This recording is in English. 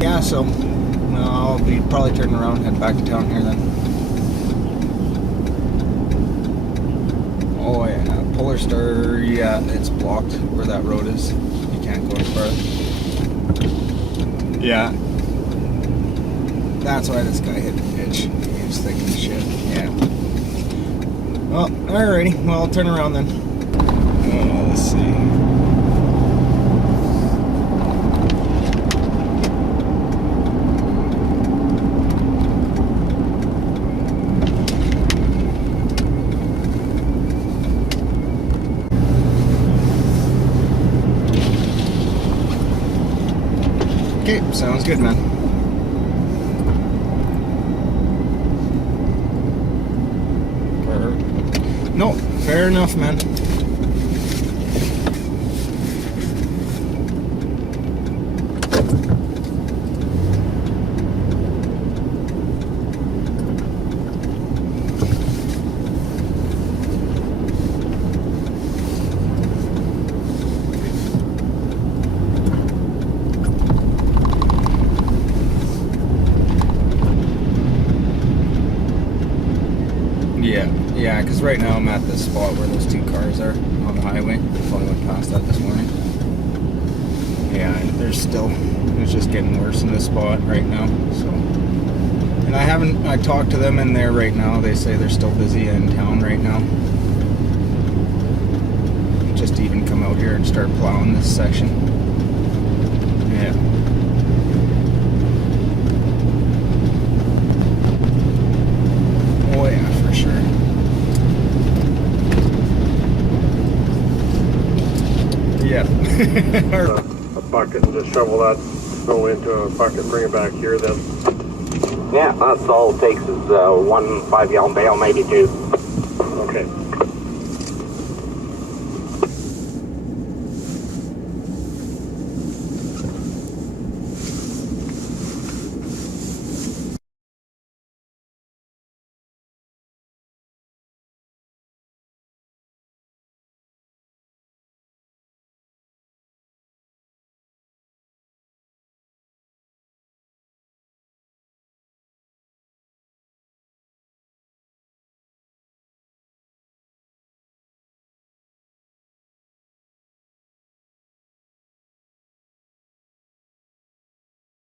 Yeah, so I'll be probably turning around and head back to town here then. Oh yeah, Polar Star, yeah, it's blocked where that road is. You can't go as far. Yeah. That's why this guy hit the ditch. He was thinking shit. Yeah. Well, alrighty. Well, I'll turn around then. Let's see. Okay, sounds good, man. No, fair enough, man. Yeah, because right now I'm at the spot where those two cars are on the highway. I probably went past that this morning. Yeah, it's just getting worse in this spot right now. So, and I talked to them in there right now. They say they're still busy in town right now. Just to even come out here and start plowing this section. Yeah. Oh yeah, for sure. Yeah. A bucket and just shovel that snow into a bucket and bring it back here then. Yeah, that's all it takes is 1 5-gallon bale, maybe 2. Okay.